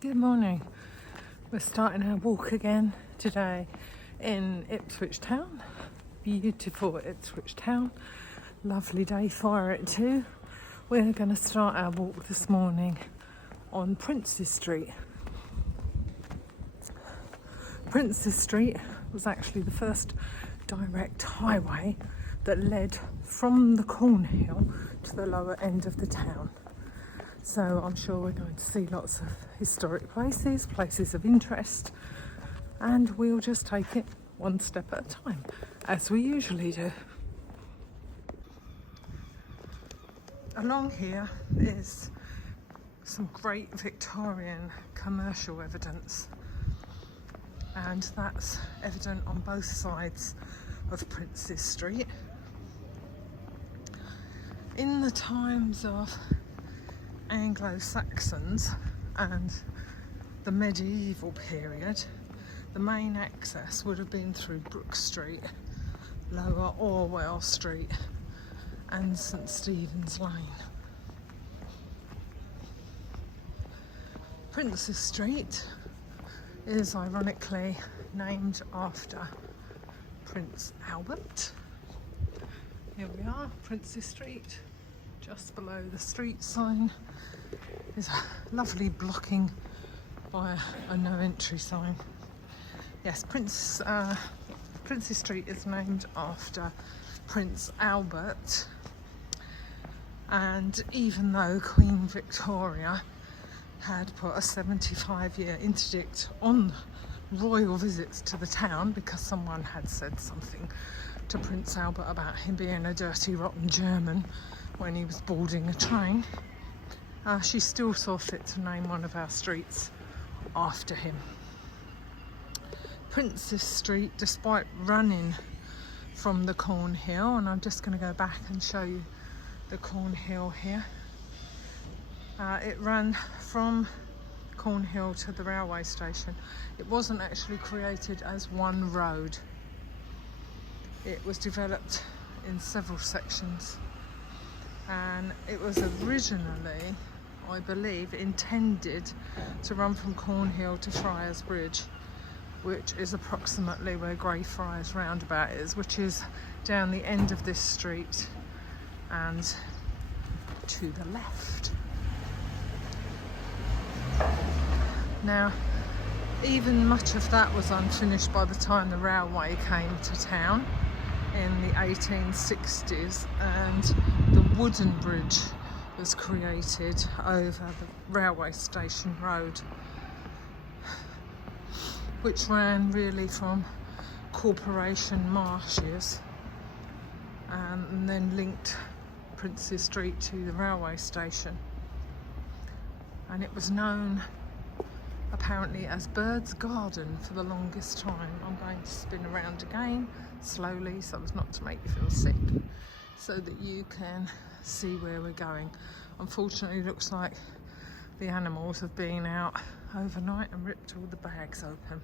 Good morning. We're starting our walk again today in Ipswich town. Beautiful Ipswich town. Lovely day for it too. We're going to start our walk this morning on Princes Street. Princes Street was actually the first direct highway that led from the Cornhill to the lower end of the town. So I'm sure we're going to see lots of historic places of interest, and we'll just take it one step at a time, as we usually do. Along here is some great Victorian commercial evidence, and that's evident on both sides of Princes Street. In the times of Anglo-Saxons and the medieval period, the main access would have been through Brook Street, Lower Orwell Street and St Stephen's Lane. Princes Street is ironically named after Prince Albert. Here we are, Princes Street. Just below the street sign is a lovely blocking by a no entry sign. Yes, Princes Street is named after Prince Albert, and even though Queen Victoria had put a 75-year interdict on royal visits to the town because someone had said something to Prince Albert about him being a dirty, rotten German when he was boarding a train, she still saw fit to name one of our streets after him. Princes Street, despite running from the Cornhill, and I'm just going to go back and show you the Cornhill here. It ran from Cornhill to the railway station. It wasn't actually created as one road. It was developed in several sections, and it was originally, I believe, intended to run from Cornhill to Friars Bridge, which is approximately where Greyfriars roundabout is, which is down the end of this street and to the left. Now, even much of that was unfinished by the time the railway came to town in the 1860s, and the wooden bridge was created over the railway station road, which ran really from Corporation Marshes and then linked Princes Street to the railway station. And it was known apparently as Bird's Garden for the longest time. I'm going to spin around again slowly so as not to make you feel sick, so that you can see where we're going. Unfortunately, it looks like the animals have been out overnight and ripped all the bags open.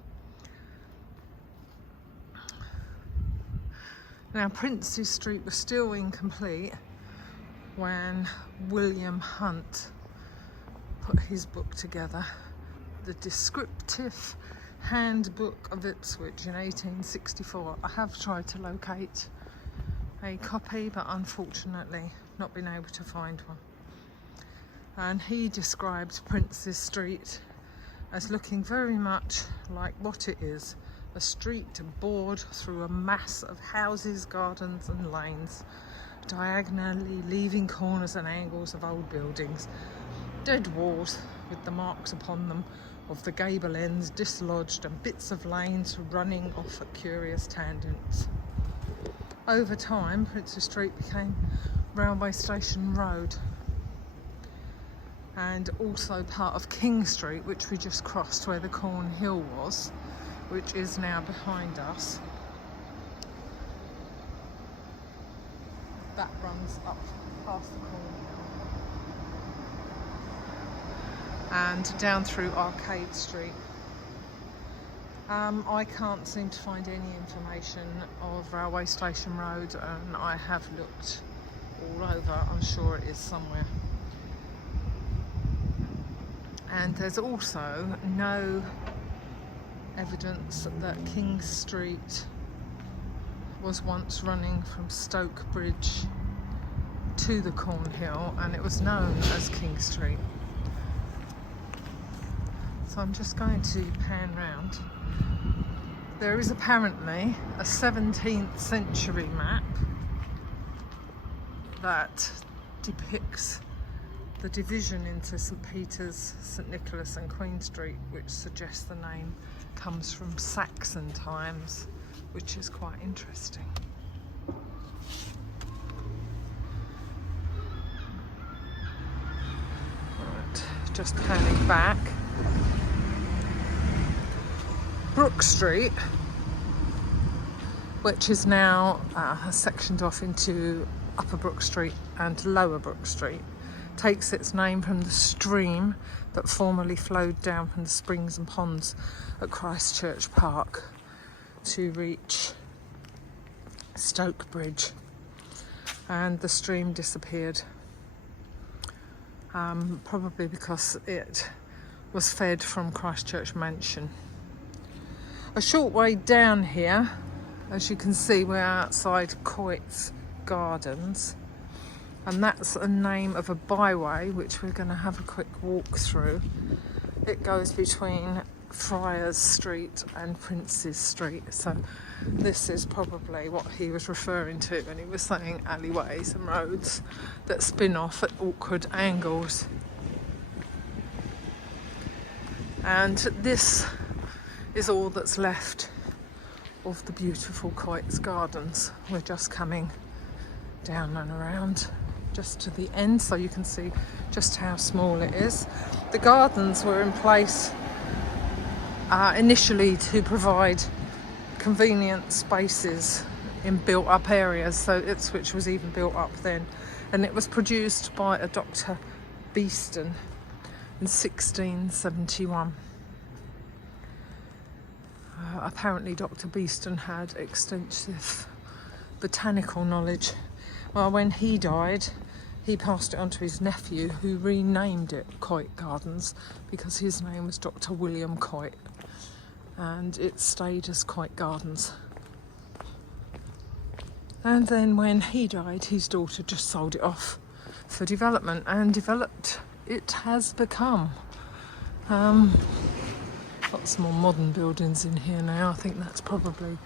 Now, Princes Street was still incomplete when William Hunt put his book together, The Descriptive Handbook of Ipswich, in 1864. I have tried to locate a copy, but unfortunately not been able to find one. And he described Princes Street as looking very much like what it is: a street bored through a mass of houses, gardens and lanes, diagonally leaving corners and angles of old buildings, dead walls with the marks upon them of the gable ends dislodged, and bits of lanes running off at curious tangents. Over time, Princes Street became Railway Station Road, and also part of King Street, which we just crossed, where the Cornhill was, which is now behind us. That runs up past the Cornhill and down through Arcade Street. I can't seem to find any information of Railway Station Road, and I have looked all over. I'm sure it is somewhere. And there's also no evidence that King Street was once running from Stoke Bridge to the Cornhill, and it was known as King Street. So I'm just going to pan round. There is apparently a 17th century map that depicts the division into St Peter's, St Nicholas and Queen Street, which suggests the name comes from Saxon times, which is quite interesting. Right, just panning back. Brook Street, which is now sectioned off into Upper Brook Street and Lower Brook Street, takes its name from the stream that formerly flowed down from the springs and ponds at Christchurch Park to reach Stoke Bridge, and the stream disappeared, probably because it was fed from Christchurch Mansion. A short way down here, as you can see, we're outside Coit's Gardens, and that's a name of a byway which we're going to have a quick walk through. It goes between Friars Street and Princes Street, so this is probably what he was referring to when he was saying alleyways and roads that spin off at awkward angles. And this is all that's left of the beautiful Coit's Gardens. We're just coming down and around just to the end, so you can see just how small it is. The gardens were in place initially to provide convenient spaces in built up areas, so Ipswich was even built up then, and it was produced by a Dr. Beeston in 1671. Apparently Dr. Beeston had extensive botanical knowledge. Well, when he died, he passed it on to his nephew, who renamed it Coit Gardens because his name was Dr. William Coit, and it stayed as Coit Gardens. And then when he died, his daughter just sold it off for development, and developed it has become. Lots more modern buildings in here now. I think that's probably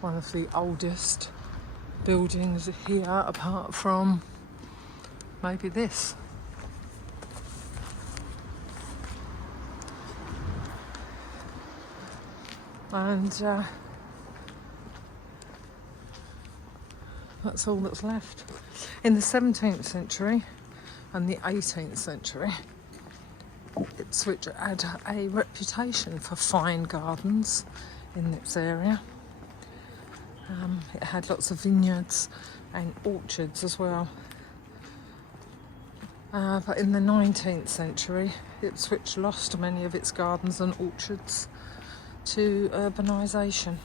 one of the oldest buildings here, apart from maybe this. And that's all that's left. In the 17th century and the 18th century, Ipswich had a reputation for fine gardens in its area. It had lots of vineyards and orchards as well. But in the 19th century, Ipswich lost many of its gardens and orchards to urbanisation.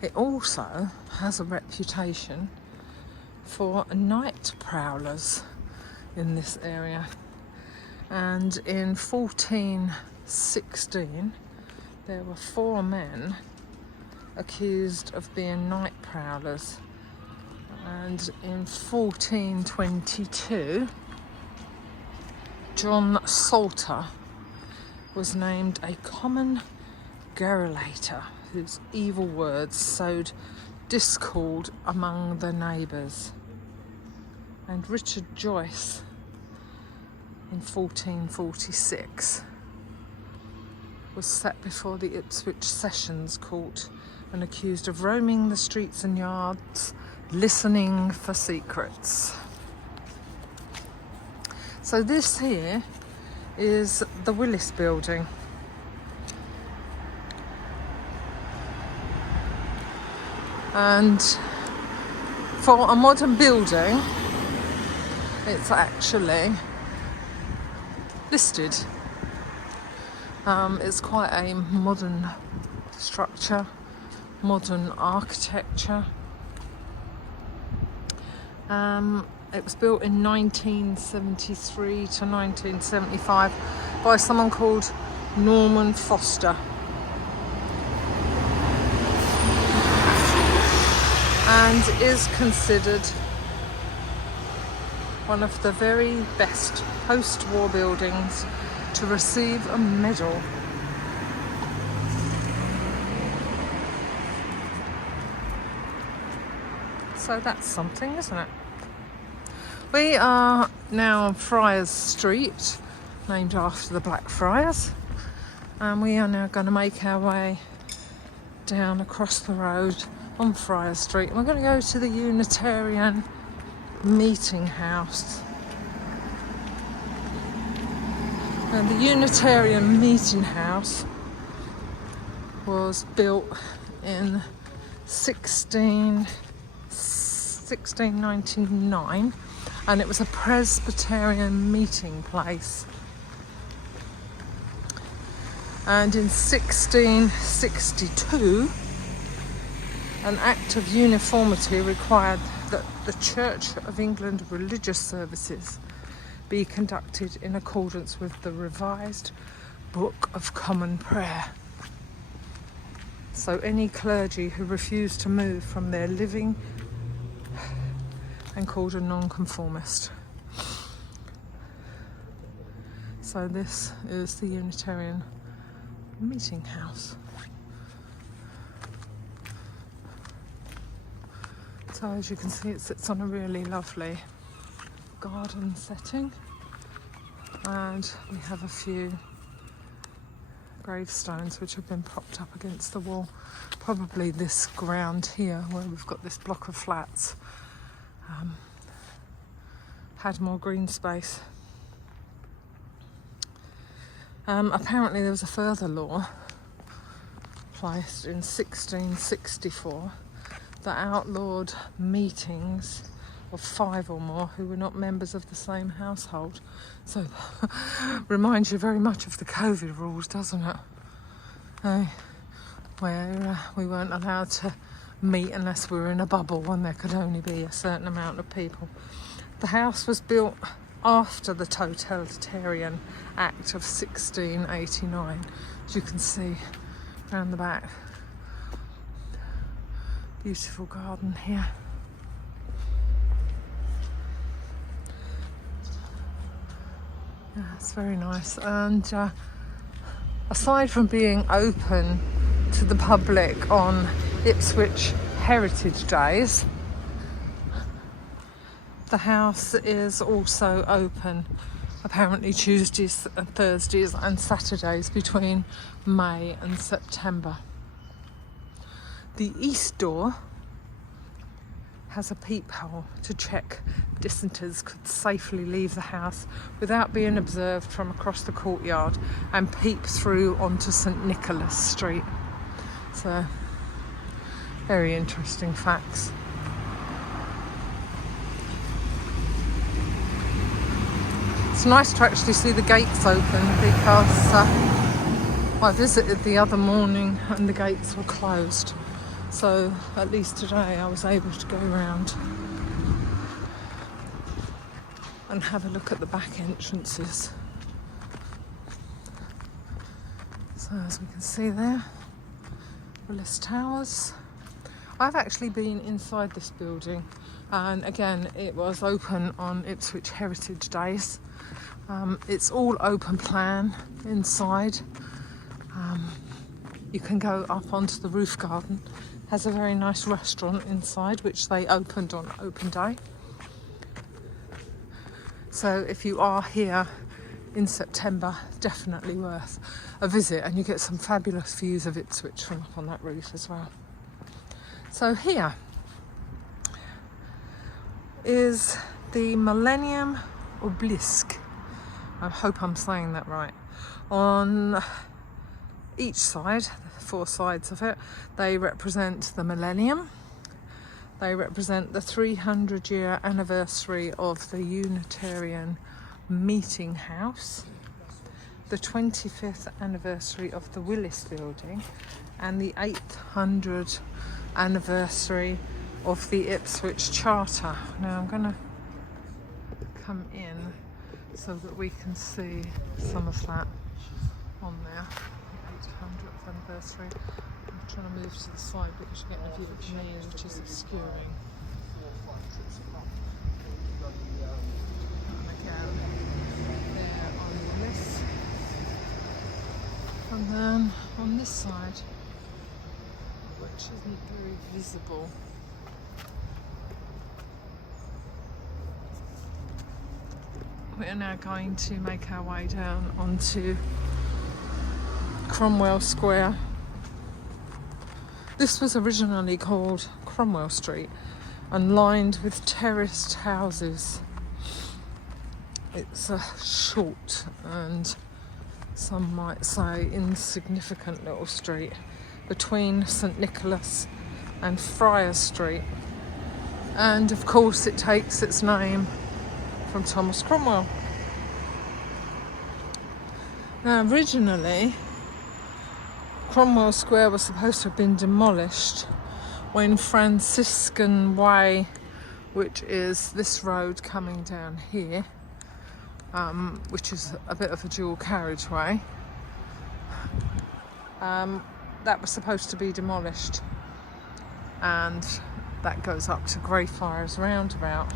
It also has a reputation for night prowlers in this area, and in 1416 there were 4 men accused of being night prowlers, and in 1422 John Salter was named a common garrulator whose evil words sowed discord among the neighbours. And Richard Joyce in 1446 was set before the Ipswich Sessions Court and accused of roaming the streets and yards, listening for secrets. So this here is the Willis building. And for a modern building, it's actually listed. It's quite a modern structure, modern architecture, It was built in 1973 to 1975 by someone called Norman Foster. And is considered one of the very best post-war buildings to receive a medal. So that's something, isn't it? We are now on Friars Street, named after the Black Friars, and we are now going to make our way down across the road on Friars Street. We're going to go to the Unitarian meeting house. And the Unitarian meeting house was built in 1699, and it was a Presbyterian meeting place. And in 1662, an Act of Uniformity required that the Church of England religious services be conducted in accordance with the revised Book of Common Prayer. So any clergy who refused to move from their living and called a nonconformist. So this is the Unitarian meeting house. So as you can see, it sits on a really lovely garden setting, and we have a few gravestones which have been propped up against the wall. Probably this ground here, where we've got this block of flats, had more green space. Apparently there was a further law placed in 1664 that outlawed meetings of 5 or more who were not members of the same household. So reminds you very much of the COVID rules, doesn't it? Where we weren't allowed to meet unless we were in a bubble and there could only be a certain amount of people. The house was built after the Totalitarian Act of 1689, as you can see around the back. Beautiful garden here. Yeah, it's very nice. And aside from being open to the public on Ipswich Heritage Days, the house is also open apparently Tuesdays and Thursdays and Saturdays between May and September. The east door has a peephole to check dissenters could safely leave the house without being observed from across the courtyard, and peep through onto St Nicholas Street. So, very interesting facts. It's nice to actually see the gates open because I visited the other morning and the gates were closed. So at least today I was able to go around and have a look at the back entrances. So as we can see there, Willis Towers. I've actually been inside this building, and again it was open on Ipswich Heritage Days. It's all open plan inside. You can go up onto the roof garden. Has a very nice restaurant inside, which they opened on open day. So if you are here in September, definitely worth a visit, and you get some fabulous views of Ipswich from up on that roof as well. So here is the Millennium Obelisk. I hope I'm saying that right. On each side, the 4 sides of it, they represent the millennium. They represent the 300-year anniversary of the Unitarian meeting house, the 25th anniversary of the Willis building, and the 800th anniversary of the Ipswich Charter. Now I'm going to come in so that we can see some of that on there. 800th anniversary. I'm trying to move to the side because you're getting a view of me, which is obscuring. And again, there on this. And then on this side, which isn't very visible, we are now going to make our way down onto Cromwell Square. This was originally called Cromwell Street and lined with terraced houses. It's a short and some might say insignificant little street between St Nicholas and Friar Street, and of course it takes its name from Thomas Cromwell. Now originally Cromwell Square was supposed to have been demolished when Franciscan Way, which is this road coming down here, which is a bit of a dual carriageway, that was supposed to be demolished, and that goes up to Greyfriars roundabout.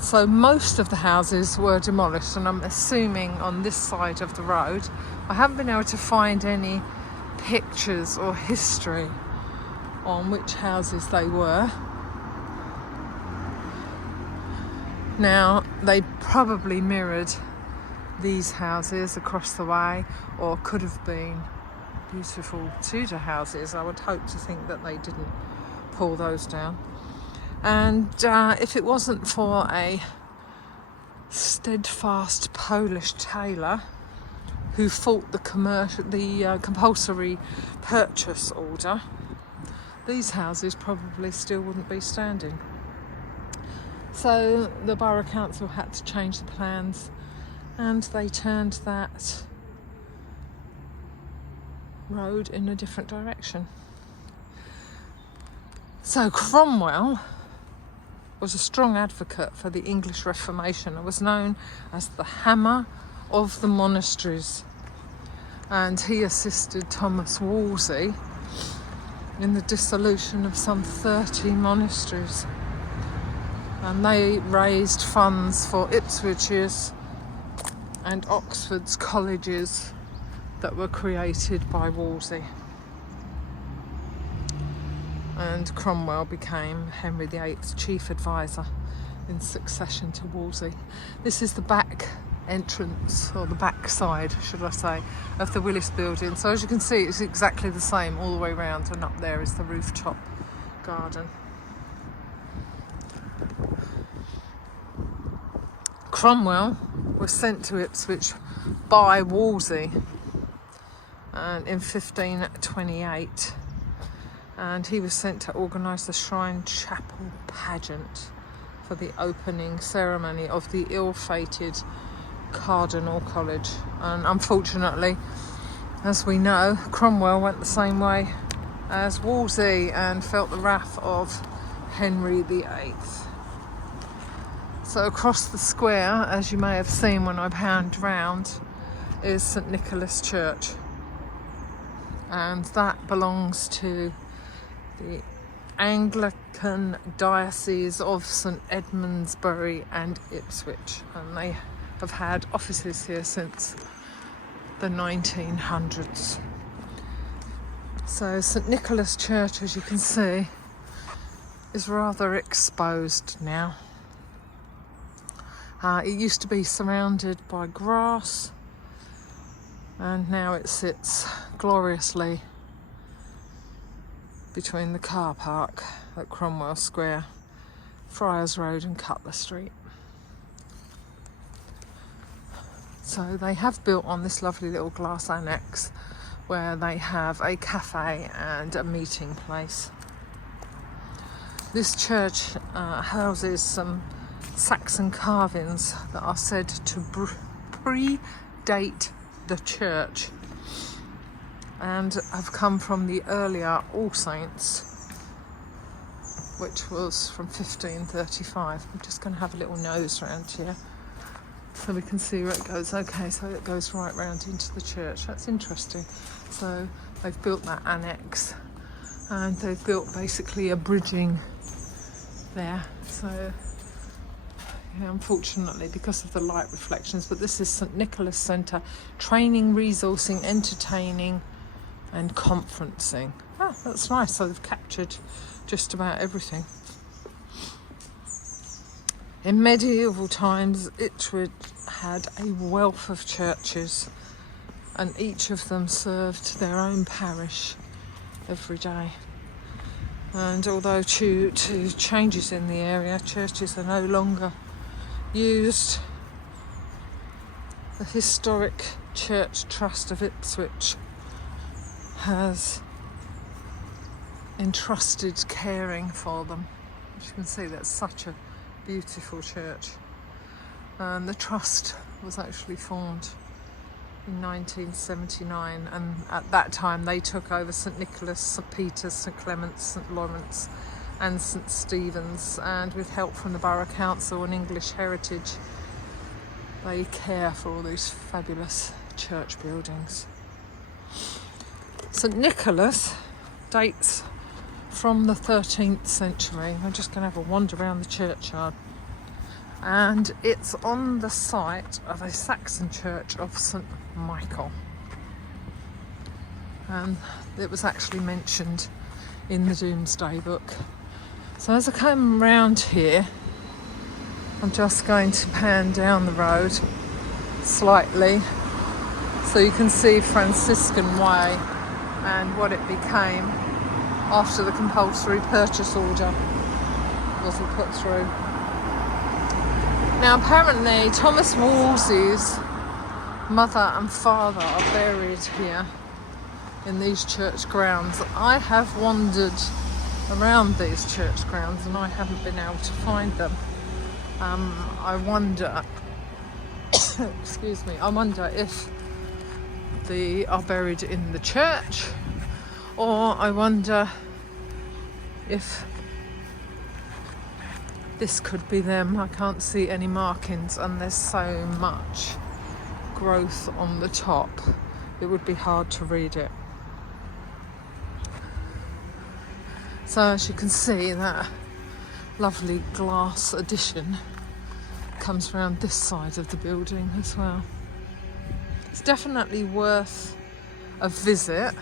So most of the houses were demolished, and I'm assuming on this side of the road. I haven't been able to find any pictures or history on which houses they were. Now, they probably mirrored these houses across the way, or could have been beautiful Tudor houses. I would hope to think that they didn't pull those down. And if it wasn't for a steadfast Polish tailor who fought the compulsory purchase order, these houses probably still wouldn't be standing. So the Borough Council had to change the plans, and they turned that road in a different direction. So Cromwell was a strong advocate for the English Reformation and was known as the Hammer of the Monasteries. And he assisted Thomas Wolsey in the dissolution of some 30 monasteries. And they raised funds for Ipswich's and Oxford's colleges that were created by Wolsey. And Cromwell became Henry VIII's chief advisor in succession to Wolsey. This is the back entrance, or the back side, should I say, of the Willis building. So as you can see, it's exactly the same all the way round, and up there is the rooftop garden. Cromwell was sent to Ipswich by Wolsey and in 1528. And he was sent to organise the Shrine Chapel pageant for the opening ceremony of the ill-fated Cardinal College. And unfortunately, as we know, Cromwell went the same way as Wolsey and felt the wrath of Henry VIII. So across the square, as you may have seen when I panned round, is St Nicholas Church. And that belongs to the Anglican Diocese of St Edmundsbury and Ipswich, and they have had offices here since the 1900s. So St Nicholas Church, as you can see, is rather exposed now. It used to be surrounded by grass, and now it sits gloriously between the car park at Cromwell Square, Friars Road and Cutler Street. So they have built on this lovely little glass annex where they have a cafe and a meeting place. This church houses some Saxon carvings that are said to predate the church. and have come from the earlier All Saints, which was from 1535. I'm just going to have a little nose round here so we can see where it goes. Okay, so it goes right round into the church. That's interesting. So they've built that annex, and they've built basically a bridging there. So yeah, unfortunately, because of the light reflections, but this is St Nicholas Centre, training, resourcing, entertaining and conferencing. Oh, that's nice. So they've captured just about everything. In medieval times, Ipswich had a wealth of churches, and each of them served their own parish every day. And although due to changes in the area, churches are no longer used, the Historic Church Trust of Ipswich has entrusted caring for them. As you can see, that's such a beautiful church. And the trust was actually formed in 1979, and at that time they took over St Nicholas, St Peter's, St Clement's, St Lawrence and St Stephen's, and with help from the Borough Council and English Heritage, they care for all these fabulous church buildings. St Nicholas dates from the 13th century. I'm just going to have a wander around the churchyard, and it's on the site of a Saxon church of St Michael, and it was actually mentioned in the Domesday Book. So as I come round here, I'm just going to pan down the road slightly so you can see Franciscan Way and what it became after the compulsory purchase order wasn't put through. Now apparently Thomas Wolsey's mother and father are buried here in these church grounds. I have wandered around these church grounds and I haven't been able to find them. I wonder excuse me, I wonder if they are buried in the church, or I wonder if this could be them. I can't see any markings and there's so much growth on the top, it would be hard to read it. So as you can see, that lovely glass addition comes around this side of the building as well. It's definitely worth a visit.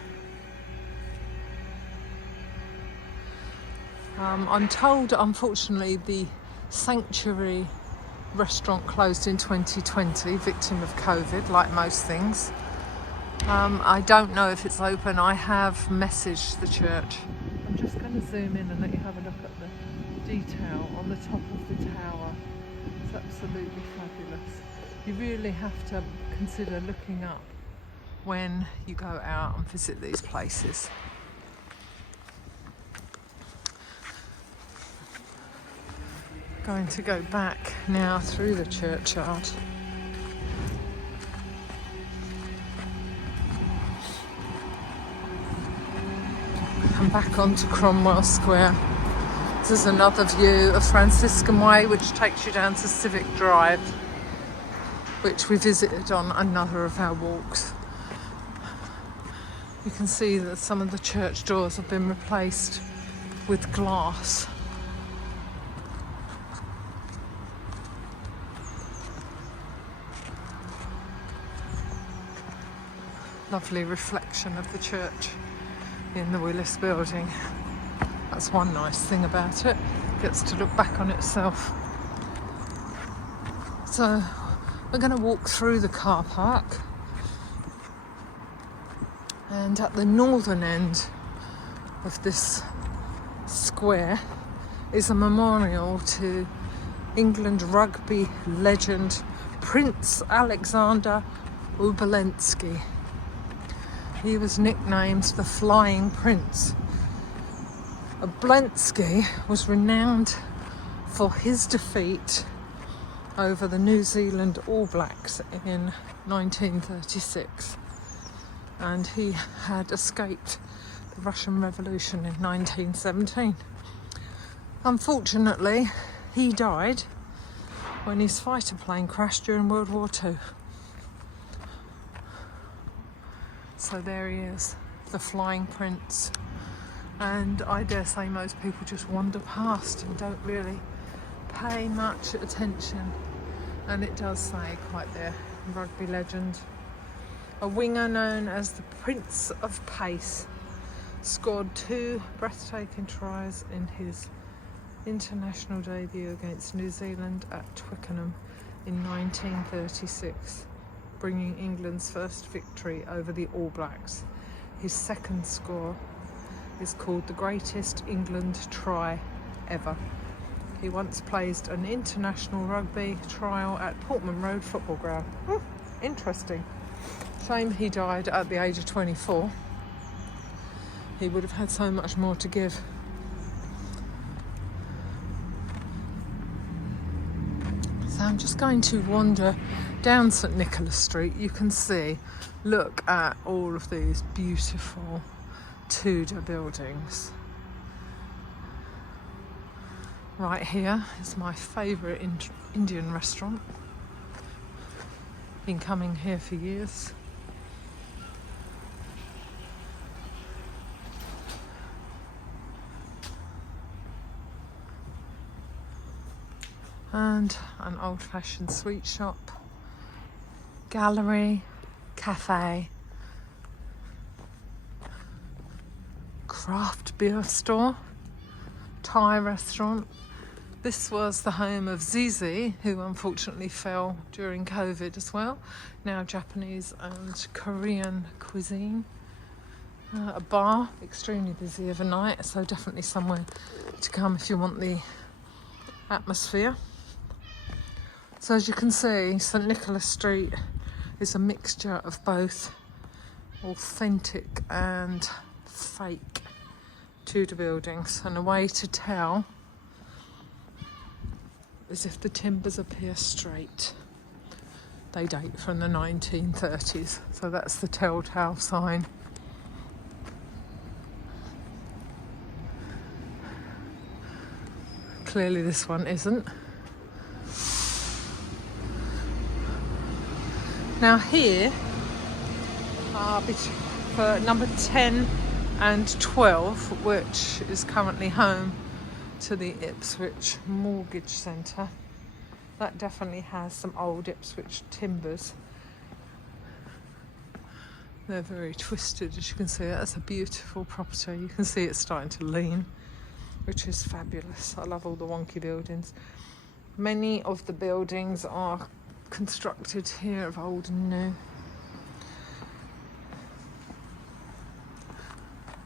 I'm told, unfortunately, the Sanctuary restaurant closed in 2020, victim of COVID, like most things. I don't know if it's open. I have messaged the church. I'm just going to zoom in and let you have a look at the detail on the top of the tower. It's absolutely fabulous. You really have to consider looking up when you go out and visit these places. Going to go back now through the churchyard. Come back onto Cromwell Square. This is another view of Franciscan Way, which takes you down to Civic Drive, which we visited on another of our walks. You can see that some of the church doors have been replaced with glass. Lovely reflection of the church in the Willis building. That's one nice thing about it. It gets to look back on itself. So we're going to walk through the car park, and at the northern end of this square is a memorial to England rugby legend Prince Alexander Obolensky. He was nicknamed the Flying Prince. Obolensky was renowned for his defeat over the New Zealand All Blacks in 1936. and he had escaped the Russian Revolution in 1917. Unfortunately, he died when his fighter plane crashed during World War II. So there he is, the Flying Prince. And I dare say most people just wander past and don't really pay much attention. And it does say quite there, rugby legend. A winger known as the Prince of Pace scored 2 breathtaking tries in his international debut against New Zealand at Twickenham in 1936, bringing England's first victory over the All Blacks. His second score is called the greatest England try ever. He once placed an international rugby trial at Portman Road Football Ground. Interesting. Shame he died at the age of 24. He would have had so much more to give. So I'm just going to wander down St Nicholas Street. You can see, look at all of these beautiful Tudor buildings. Right here is my favourite Indian restaurant. Been coming here for years. And an old-fashioned sweet shop, gallery, cafe, craft beer store, Thai restaurant. This was the home of Zizi, who unfortunately fell during COVID as well. Now Japanese and Korean cuisine. A bar, extremely busy overnight, so definitely somewhere to come if you want the atmosphere. So as you can see, St Nicholas Street is a mixture of both authentic and fake Tudor buildings, and a way to tell is if the timbers appear straight. They date from the 1930s, so that's the telltale sign. Clearly this one isn't. Now here are for number 10 and 12, which is currently home to the Ipswich Mortgage Centre. That definitely has some old Ipswich timbers. They're very twisted, as you can see. That's a beautiful property. You can see it's starting to lean, which is fabulous. I love all the wonky buildings. Many of the buildings are constructed here of old and new.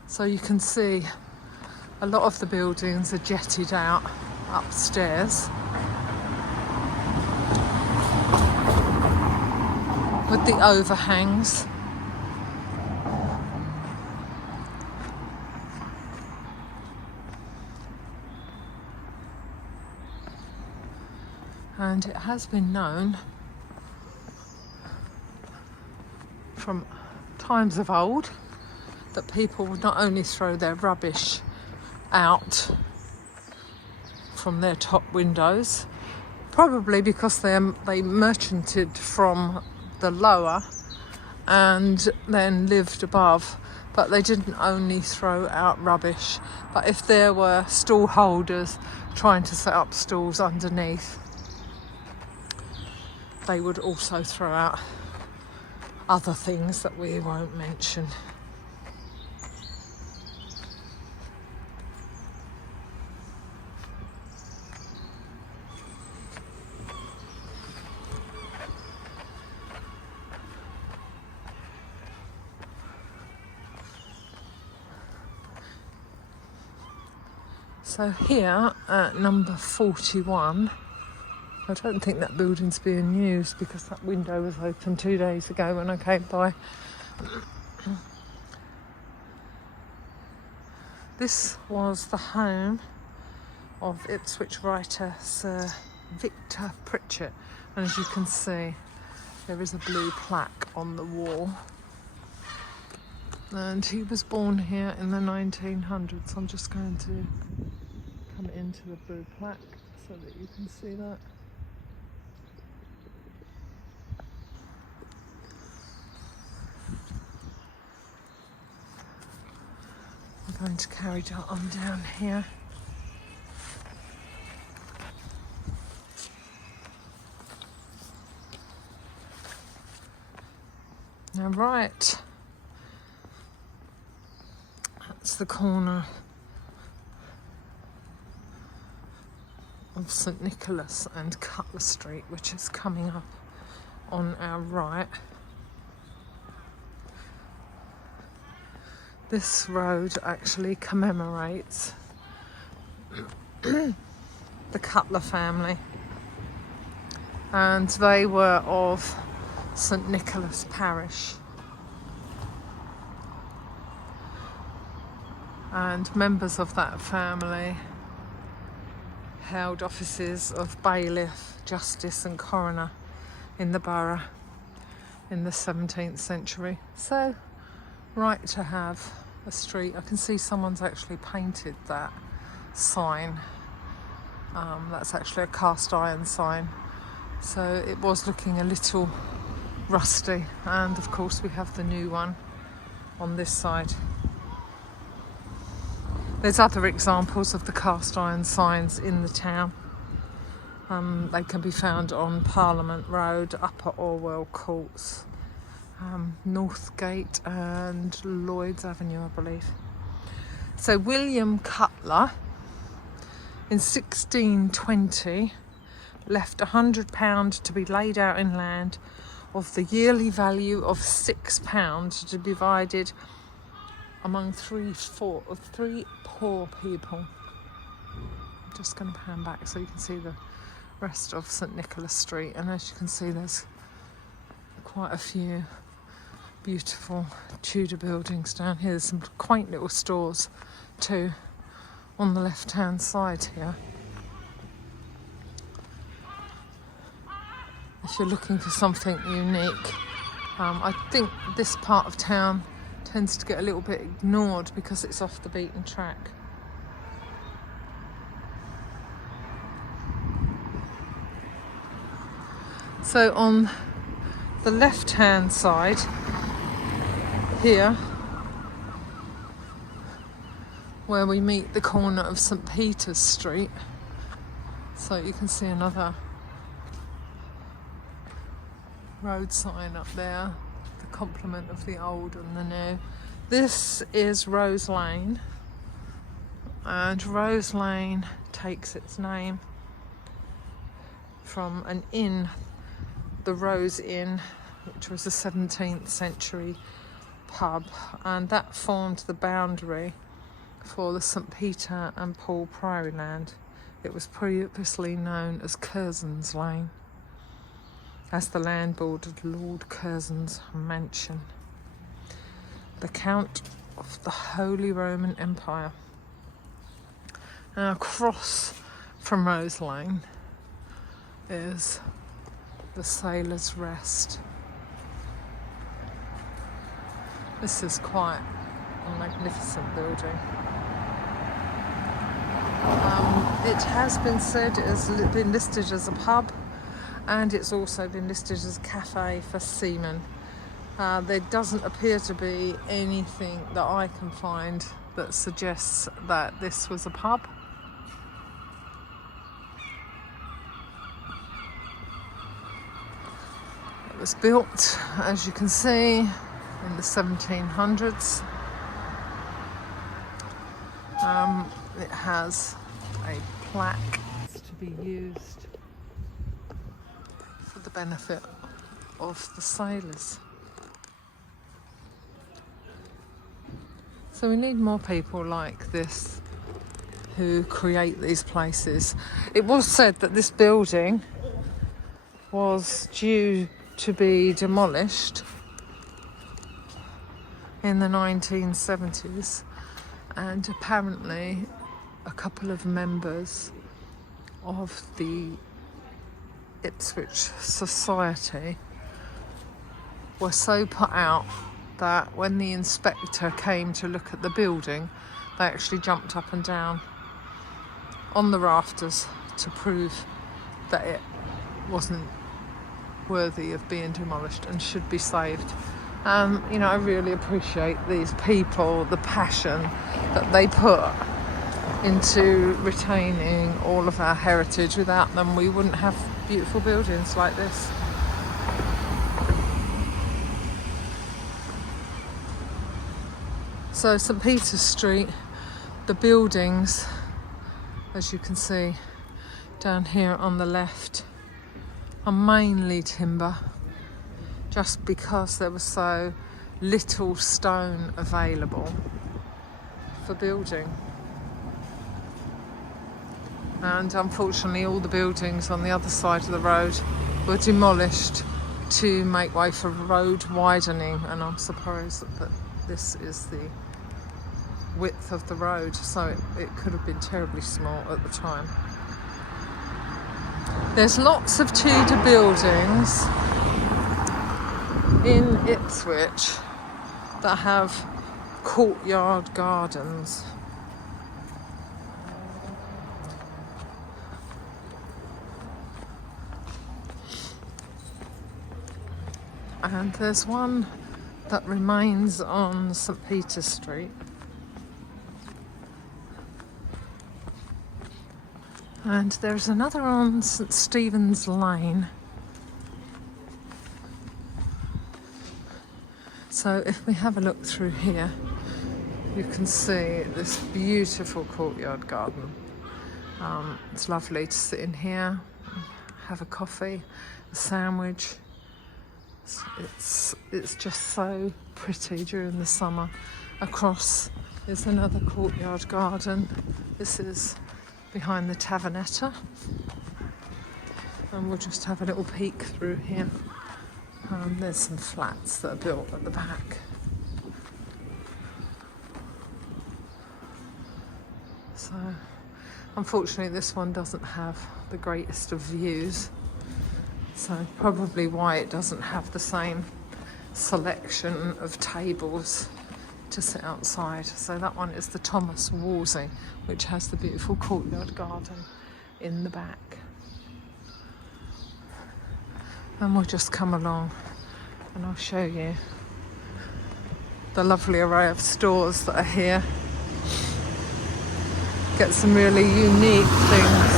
So you can see a lot of the buildings are jetted out upstairs with the overhangs. And it has been known from times of old that people would not only throw their rubbish out from their top windows, probably because they merchanted from the lower and then lived above, but they didn't only throw out rubbish, but if there were stall holders trying to set up stalls underneath, they would also throw out other things that we won't mention. So here at number 41, I don't think that building's being used because that window was open 2 days ago when I came by. This was the home of Ipswich writer Sir Victor Pritchett, and as you can see, there is a blue plaque on the wall. And he was born here in the 1900s. I'm just going to come into the blue plaque so that you can see that. I'm going to carry on down here. Now, right, that's the corner of St Nicholas and Cutler Street, which is coming up on our right. This road actually commemorates the Cutler family, and they were of St Nicholas Parish, and members of that family held offices of bailiff, justice and coroner in the borough in the 17th century. So, right to have a street. I can see someone's actually painted that sign. That's actually a cast iron sign, so it was looking a little rusty, and of course we have the new one on this side. There's other examples of the cast iron signs in the town. They can be found on Parliament Road, Upper Orwell Courts, Northgate and Lloyd's Avenue, I believe. So William Cutler in 1620 left £100 to be laid out in land of the yearly value of £6 to be divided among three poor people. I'm just going to pan back so you can see the rest of St Nicholas Street, and as you can see there's quite a few beautiful Tudor buildings down here. There's some quaint little stores too on the left hand side here. If you're looking for something unique, I think this part of town tends to get a little bit ignored because it's off the beaten track. So on the left hand side here, where we meet the corner of St Peter's Street, so you can see another road sign up there, the complement of the old and the new. This is Rose Lane, and Rose Lane takes its name from an inn, the Rose Inn, which was a 17th century pub, and that formed the boundary for the St Peter and Paul Priory land. It was previously known as Curzon's Lane, as the land bordered Lord Curzon's mansion, the Count of the Holy Roman Empire. Now, across from Rose Lane is the Sailor's Rest. This is quite a magnificent building. It has been said it has been listed as a pub, and it's also been listed as a cafe for seamen. There doesn't appear to be anything that I can find that suggests that this was a pub. It was built, as you can see, in the 1700s. It has a plaque to be used for the benefit of the sailors. So we need more people like this who create these places. It was said that this building was due to be demolished in the 1970s, and apparently a couple of members of the Ipswich Society were so put out that when the inspector came to look at the building, they actually jumped up and down on the rafters to prove that it wasn't worthy of being demolished and should be saved. You know, I really appreciate these people, the passion that they put into retaining all of our heritage. Without them, we wouldn't have beautiful buildings like this. So St Peter's Street, the buildings, as you can see down here on the left, are mainly timber, just because there was so little stone available for building. And unfortunately all the buildings on the other side of the road were demolished to make way for road widening, and I'm surprised that this is the width of the road, so it could have been terribly small at the time. There's lots of Tudor buildings in Ipswich that have courtyard gardens. And there's one that remains on St Peter's Street. And there's another on St Stephen's Lane. So if we have a look through here, you can see this beautiful courtyard garden. It's lovely to sit in here, have a coffee, a sandwich. It's just so pretty during the summer. Across is another courtyard garden. This is behind the Tavernetta, and we'll just have a little peek through here. There's some flats that are built at the back. So unfortunately this one doesn't have the greatest of views, so probably why it doesn't have the same selection of tables to sit outside. So that one is the Thomas Wolsey, which has the beautiful courtyard garden in the back. And we'll just come along and I'll show you the lovely array of stores that are here. Get some really unique things.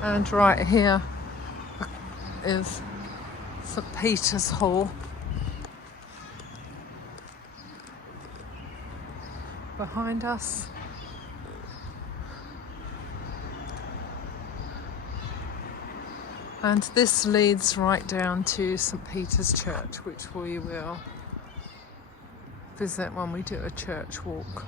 And right here is St Peter's Hall. Behind us. And this leads right down to St Peter's Church, which we will visit when we do a church walk.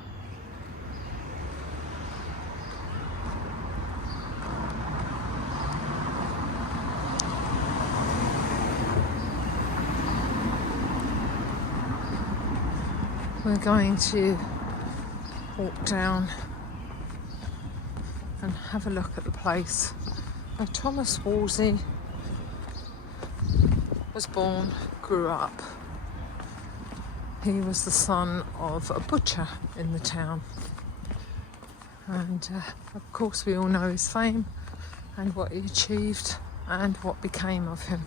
We're going to walk down and have a look at the place where Thomas Wolsey was born, grew up. He was the son of a butcher in the town, and of course we all know his fame and what he achieved and what became of him.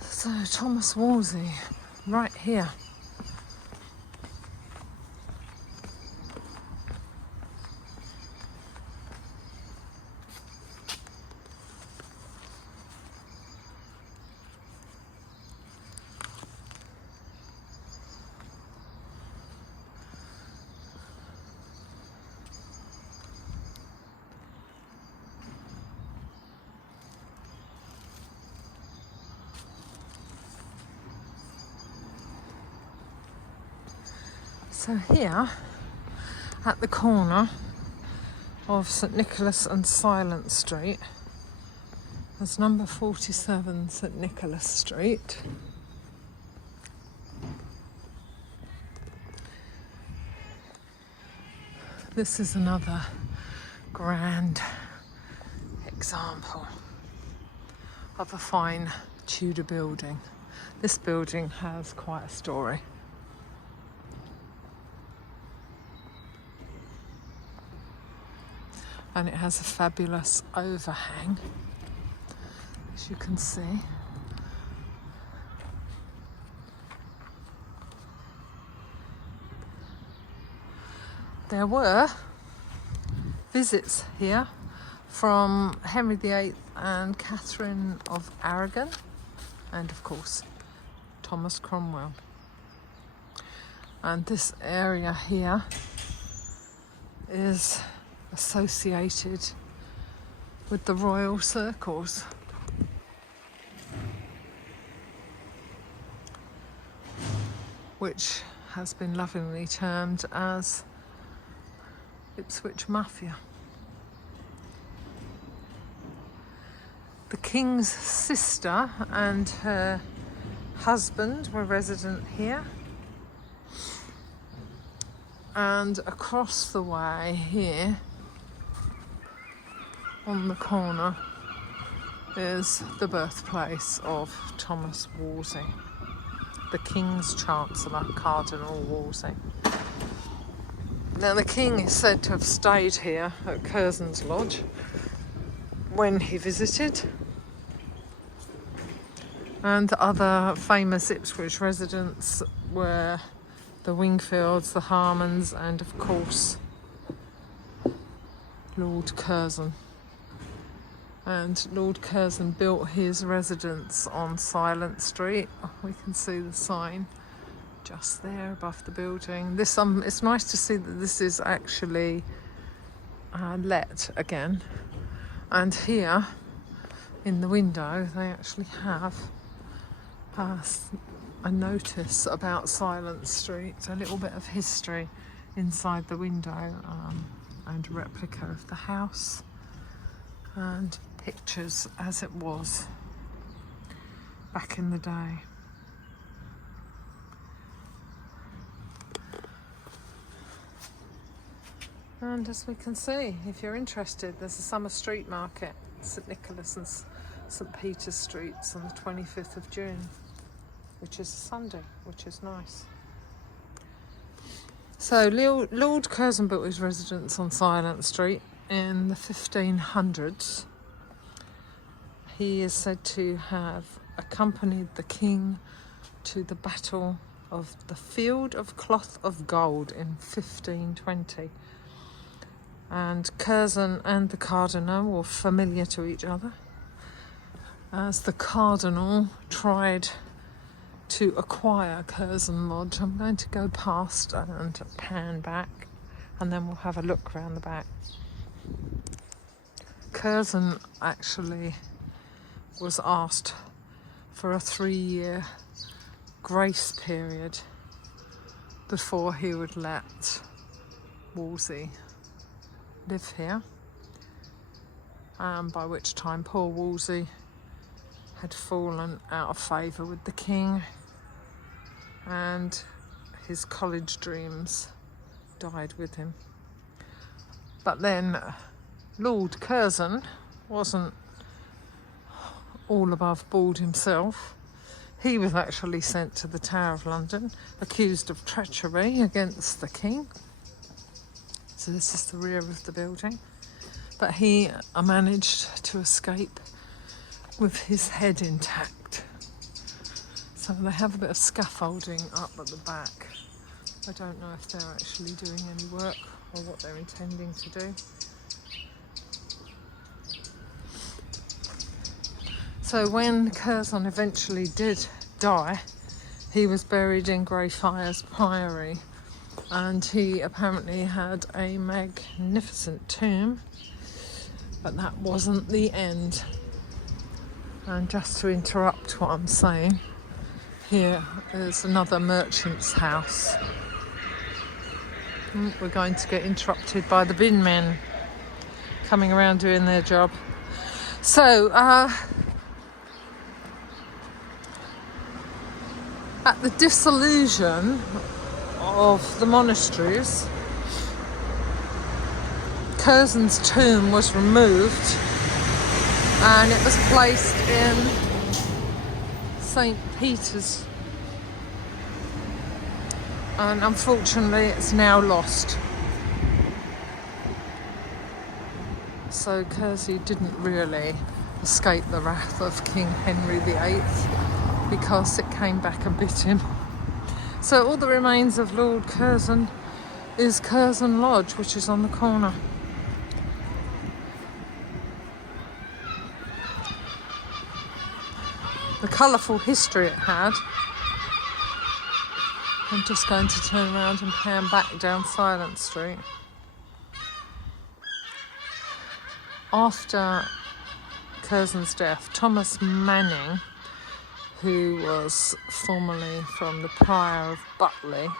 So Thomas Wolsey, right here. So here, at the corner of St Nicholas and Silent Street, there's number 47 St Nicholas Street. This is another grand example of a fine Tudor building. This building has quite a story. And it has a fabulous overhang, as you can see. There were visits here from Henry VIII and Catherine of Aragon, and of course Thomas Cromwell. And this area here is associated with the royal circles. Which has been lovingly termed as Ipswich Mafia. The King's sister and her husband were resident here. And across the way here, on the corner, is the birthplace of Thomas Wolsey, the King's Chancellor, Cardinal Wolsey. Now, the King is said to have stayed here at Curzon's Lodge when he visited, and other famous Ipswich residents were the Wingfields, the Harmons, and of course Lord Curzon. And Lord Curzon built his residence on Silent Street. We can see the sign just there above the building. This it's nice to see that this is actually let again. And here in the window they actually have a notice about Silent Street, a little bit of history inside the window, and a replica of the house and pictures as it was back in the day. And as we can see, if you're interested, there's a summer street market, St Nicholas and St Peter's Streets, on the 25th of June, which is a Sunday, which is nice. So Lord Curzon built his residence on Silent Street in the 1500s. He is said to have accompanied the king to the Battle of the Field of Cloth of Gold in 1520. And Curzon and the Cardinal were familiar to each other, as the Cardinal tried to acquire Curzon Lodge. I'm going to go past and pan back, and then we'll have a look around the back. Curzon actually was asked for a 3-year grace period before he would let Wolsey live here, by which time poor Wolsey had fallen out of favour with the king, and his college dreams died with him. But then Lord Curzon wasn't all above board himself. He was actually sent to the Tower of London, accused of treachery against the king. So this is the rear of the building. But he managed to escape with his head intact. So they have a bit of scaffolding up at the back. I don't know if they're actually doing any work or what they're intending to do. So when Curzon eventually did die, he was buried in Greyfriars Priory, and he apparently had a magnificent tomb, but that wasn't the end. And just to interrupt what I'm saying, here is another merchant's house. We're going to get interrupted by the bin men coming around doing their job. So, at the dissolution of the monasteries, Curzon's tomb was removed and it was placed in St. Peter's, and unfortunately it's now lost. So Kersey didn't really escape the wrath of King Henry VIII because it came back and bit him. So all the remains of Lord Curzon is Curzon Lodge, which is on the corner. The colourful history it had. I'm just going to turn around and pan back down Silent Street. After Curzon's death, Thomas Manning, who was formerly from the Prior of Butley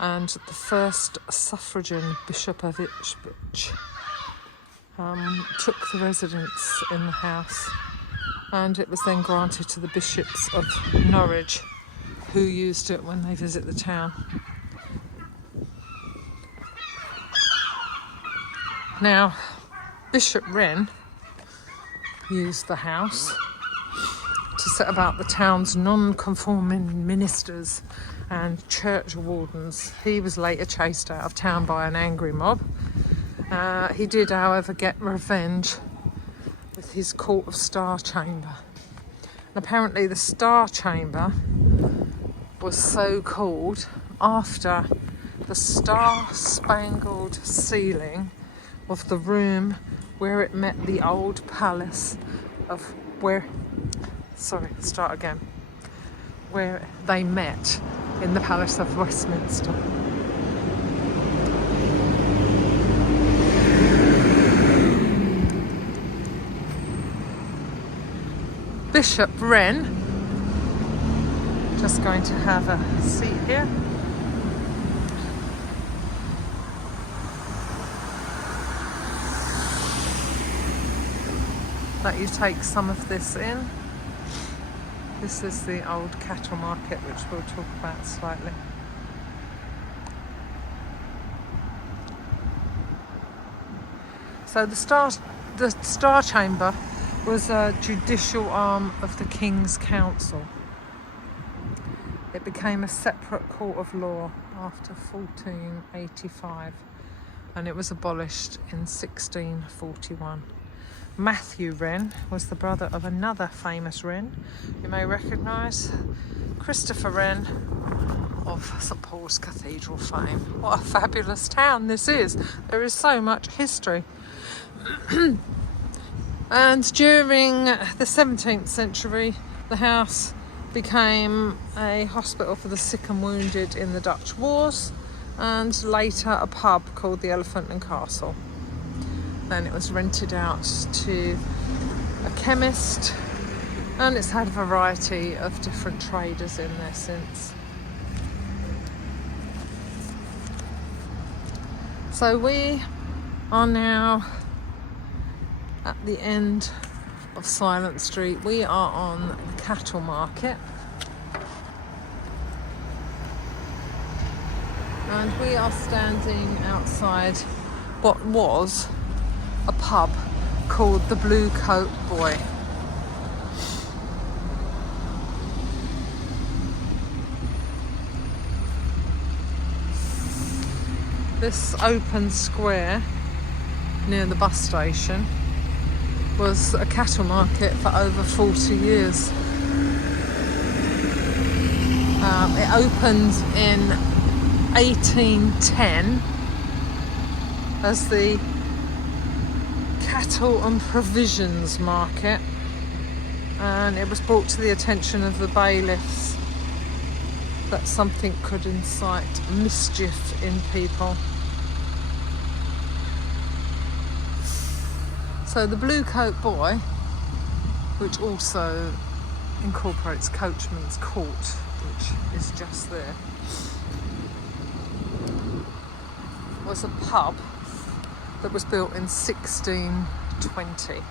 and the first suffragan Bishop of Ipswich, took the residence in the house, and it was then granted to the bishops of Norwich, who used it when they visit the town. Now, Bishop Wren used the house to set about the town's non-conforming ministers and church wardens. He was later chased out of town by an angry mob. He did, however, get revenge with his Court of Star Chamber. And apparently the Star Chamber was so called after the star-spangled ceiling of the room where it met the old palace of where they met in the Palace of Westminster. Bishop Wren, just going to have a seat here. Let you take some of this in. This is the old cattle market, which we'll talk about slightly. So the Star Chamber was a judicial arm of the King's Council. It became a separate court of law after 1485, and it was abolished in 1641. Matthew Wren was the brother of another famous Wren you may recognise, Christopher Wren of St Paul's Cathedral fame. What a fabulous town this is. There is so much history. And during the 17th century, the house became a hospital for the sick and wounded in the Dutch wars, and later a pub called the Elephant and Castle. Then it was rented out to a chemist, and it's had a variety of different traders in there since. So we are now at the end of Silent Street. We are on the cattle market, and we are standing outside what was a pub called the Blue Coat Boy. This open square near the bus station was a cattle market for over 40 years. It opened in 1810 as the Cattle and Provisions Market, and it was brought to the attention of the bailiffs that something could incite mischief in people. So the Blue Coat Boy, which also incorporates Coachman's Court, which is just there, was a pub that was built in 1620,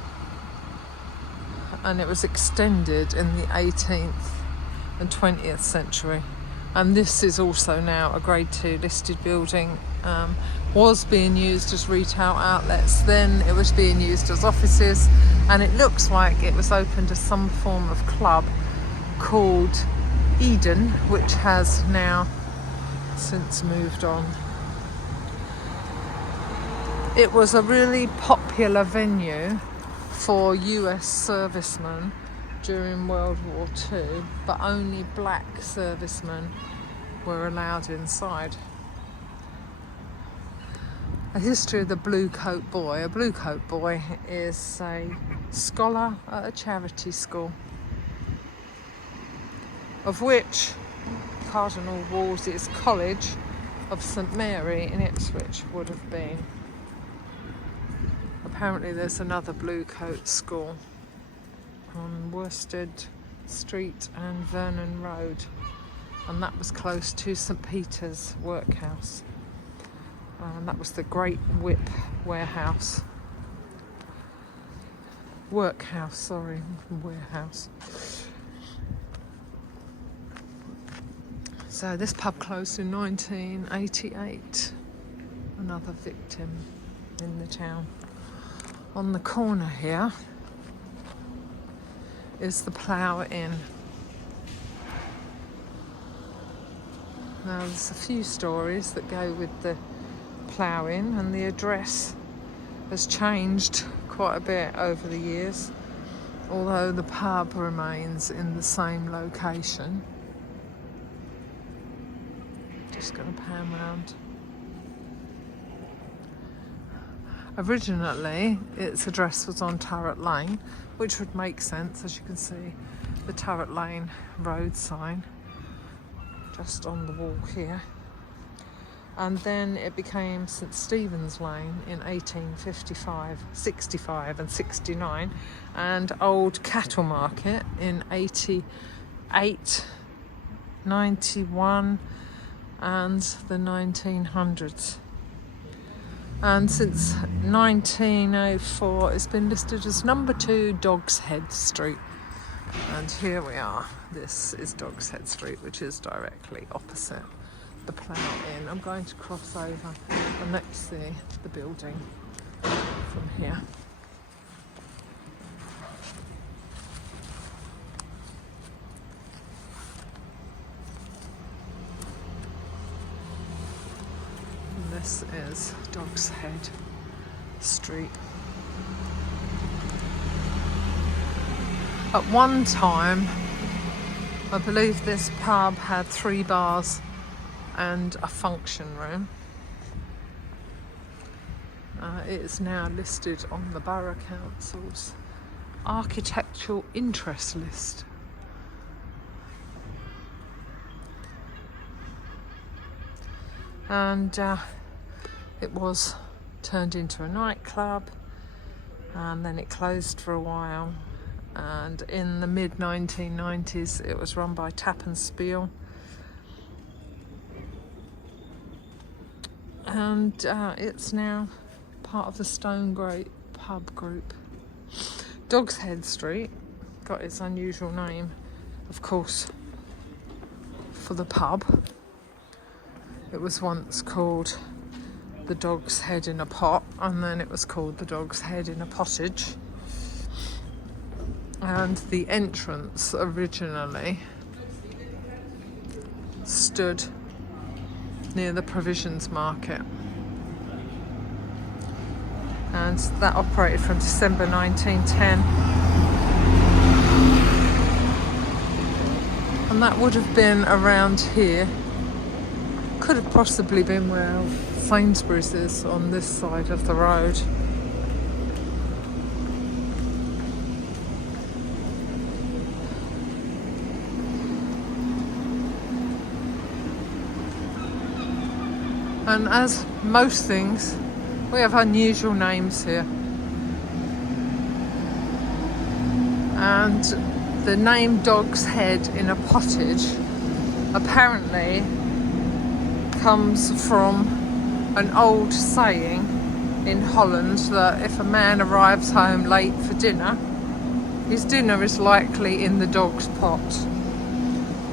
and it was extended in the 18th and 20th century. And this is also now a Grade 2 listed building was being used as retail outlets, then it was being used as offices, and it looks like it was opened as some form of club called Eden, which has now since moved on. It was a really popular venue for US servicemen during World War II, but only black servicemen were allowed inside. A history of the Blue Coat Boy. A Blue Coat Boy is a scholar at a charity school, of which Cardinal Wolsey's College of St Mary in Ipswich would have been. Apparently there's another Blue Coat school on Worsted Street and Vernon Road, and that was close to St Peter's Workhouse. And that was the Great Whip Warehouse. Warehouse. So this pub closed in 1988. Another victim in the town. On the corner here is the Plough Inn. Now there's a few stories that go with the Plough Inn, and the address has changed quite a bit over the years, although the pub remains in the same location. Just going to pan round. Originally its address was on Turret Lane, which would make sense, as you can see the Turret Lane road sign just on the wall here. And then it became St Stephen's Lane in 1855, 65 and 69, and Old Cattle Market in 88, 91 and the 1900s. And since 1904 it's been listed as number 2 Dog's Head Street. And here we are. This is Dog's Head Street, which is directly opposite the Plough Inn. I'm going to cross over and let's see the building from here. And this is Dog's Head Street. At one time, I believe this pub had 3 bars and a function room. It is now listed on the Borough Council's architectural interest list. And it was turned into a nightclub, and then it closed for a while, and in the mid-1990s it was run by Tap and Spiel. And it's now part of the Stone Great pub group. Dog's Head Street got its unusual name, of course, for the pub. It was once called the Dog's Head in a Pot, and then it was called the Dog's Head in a Pottage. And the entrance originally stood near the provisions market, and that operated from December 1910, and that would have been around here. Could have possibly been where Sainsbury's is on this side of the road. And as most things, we have unusual names here. And the name Dog's Head in a Pottage apparently comes from an old saying in Holland that if a man arrives home late for dinner, his dinner is likely in the dog's pot.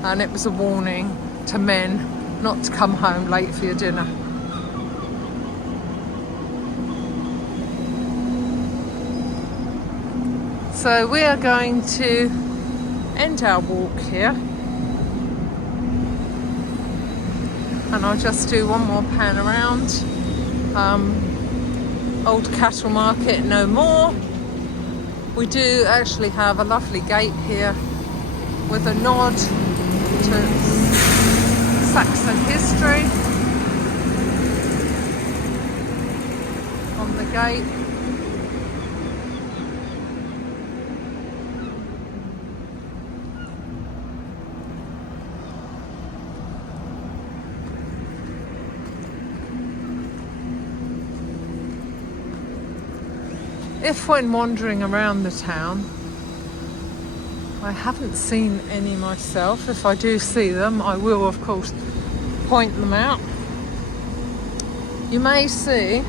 And it was a warning to men not to come home late for your dinner. So we are going to end our walk here, and I'll just do one more pan around. Old cattle market, no more. We do actually have a lovely gate here with a nod to Saxon history on the gate. If when wandering around the town, I haven't seen any myself, if I do see them, I will of course point them out. You may see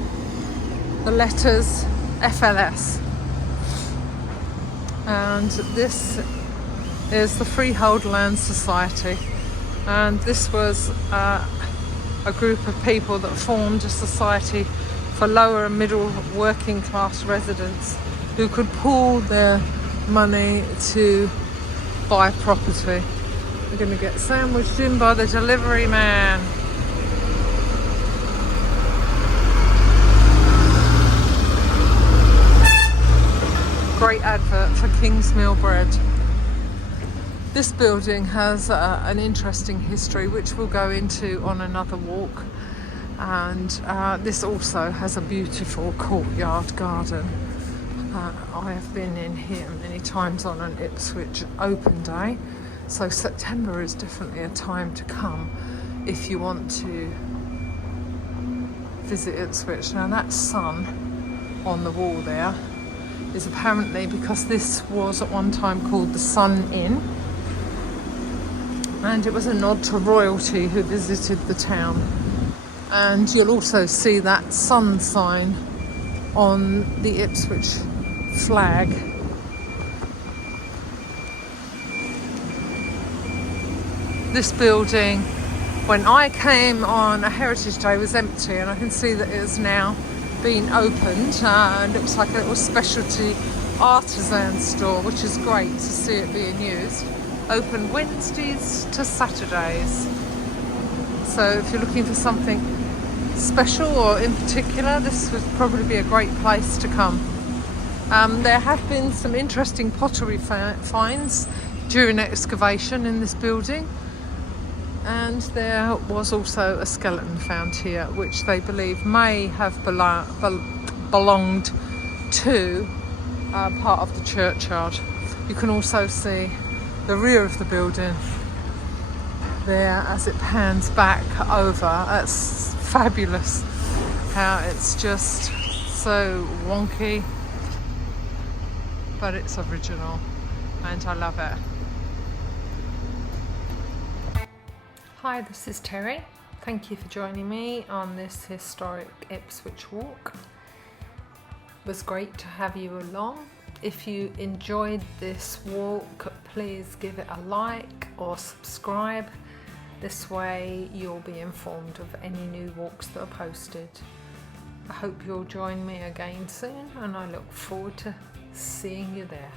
the letters FLS, and this is the Freehold Land Society, and this was a group of people that formed a society for lower and middle working class residents who could pool their money to buy property. We're going to get sandwiched in by the delivery man. Great advert for Kingsmill bread. This building has an interesting history which we'll go into on another walk, and this also has a beautiful courtyard garden. I have been in here many times on an Ipswich open day, so September is definitely a time to come if you want to visit Ipswich. Now that sun on the wall there is apparently because this was at one time called the Sun Inn, and it was a nod to royalty who visited the town. And you'll also see that sun sign on the Ipswich flag. This building, when I came on a Heritage Day, was empty, and I can see that it has now been opened. And looks like a little specialty artisan store, which is great to see it being used. Open Wednesdays to Saturdays. So if you're looking for something special or in particular, this would probably be a great place to come. There have been some interesting pottery finds during excavation in this building, and there was also a skeleton found here which they believe may have belonged to part of the churchyard. You can also see the rear of the building there as it pans back over. It's fabulous how it's just so wonky, but it's original and I love it. Hi, this is Terry. Thank you for joining me on this historic Ipswich walk. It was great to have you along. If you enjoyed this walk, please give it a like or subscribe. This way you'll be informed of any new walks that are posted. I hope you'll join me again soon, and I look forward to seeing you there.